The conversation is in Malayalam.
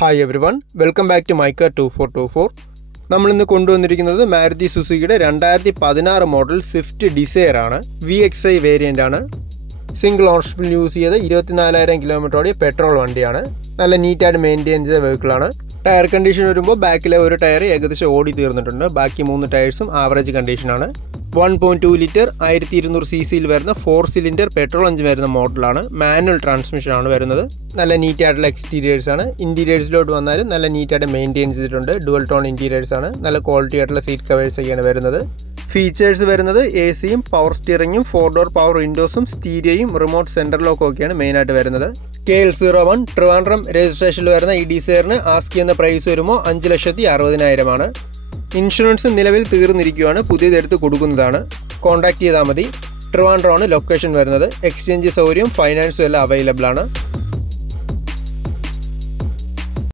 Hi everyone, welcome back to Micker 2424. നമ്മളിന്ന് കൊണ്ടുവന്നിരിക്കുന്നത് മാരുതി സുസുക്കിയുടെ 2016 മോഡൽ സ്വിഫ്റ്റ് ഡിസയർ ആണ്. VXI വേരിയൻ്റ് ആണ്. സിംഗിൾ ഓണർഷിപ്പിൽ യൂസ് ചെയ്ത് 24,000 കിലോമീറ്റർ ഓടിയ പെട്രോൾ വണ്ടിയാണ്. നല്ല നീറ്റായിട്ട് മെയിൻറ്റെയിൻ ചെയ്ത വെഹിക്കിളാണ്. ടയർ കണ്ടീഷൻ വരുമ്പോൾ ബാക്കിലെ ഒരു ടയർ ഏകദേശം ഓടി തീർന്നിട്ടുണ്ട്. ബാക്കി 3 ടയേഴ്സും ആവറേജ് കണ്ടീഷനാണ്. 1.2 ലിറ്റർ 1200 cc വരുന്ന 4 സിലിണ്ടർ പെട്രോൾ എഞ്ചിൻ വരുന്ന മോഡലാണ്. മാനുവൽ ട്രാൻസ്മിഷനാണ് വരുന്നത്. നല്ല നീറ്റായിട്ടുള്ള എക്സ്റ്റീരിയേഴ്സാണ്. ഇൻറ്റീരിയേഴ്സിലോട്ട് വന്നാലും നല്ല നീറ്റായിട്ട് മെയിൻറ്റെയിൻ ചെയ്തിട്ടുണ്ട്. ഡുവൽ ടോൺ ഇൻറ്റീരിയേഴ്സാണ്. നല്ല ക്വാളിറ്റി ആയിട്ടുള്ള സീറ്റ് കവേഴ്സൊക്കെയാണ് വരുന്നത്. ഫീച്ചേഴ്സ് വരുന്നത് AC-യും പവർ സ്റ്റിയറിങ്ങും 4 ഡോർ പവർ വിൻഡോസും സ്റ്റീരിയോയും റിമോട്ട് സെൻറ്റർ ലോക്കും ഒക്കെയാണ് മെയിനായിട്ട് വരുന്നത്. KL01 ട്രിവാൻഡ്രം രജിസ്ട്രേഷനിൽ വരുന്ന ഈ ഡിസയറിന് ആസ്ക് ചെയ്യുന്ന പ്രൈസ് വരുമ്പോൾ 5,60,000 ആണ്. ഇൻഷുറൻസ് നിലവിൽ തീർന്നിരിക്കുകയാണ്. പുതിയതെടുത്ത് കൊടുക്കുന്നതാണ്. കോൺടാക്ട് ചെയ്താൽ മതി. ട്രിവാൻഡ്രം ആണ് ലൊക്കേഷൻ വരുന്നത്. എക്സ്ചേഞ്ച് സൗകര്യം ഫൈനാൻസും എല്ലാം അവൈലബിൾ ആണ്.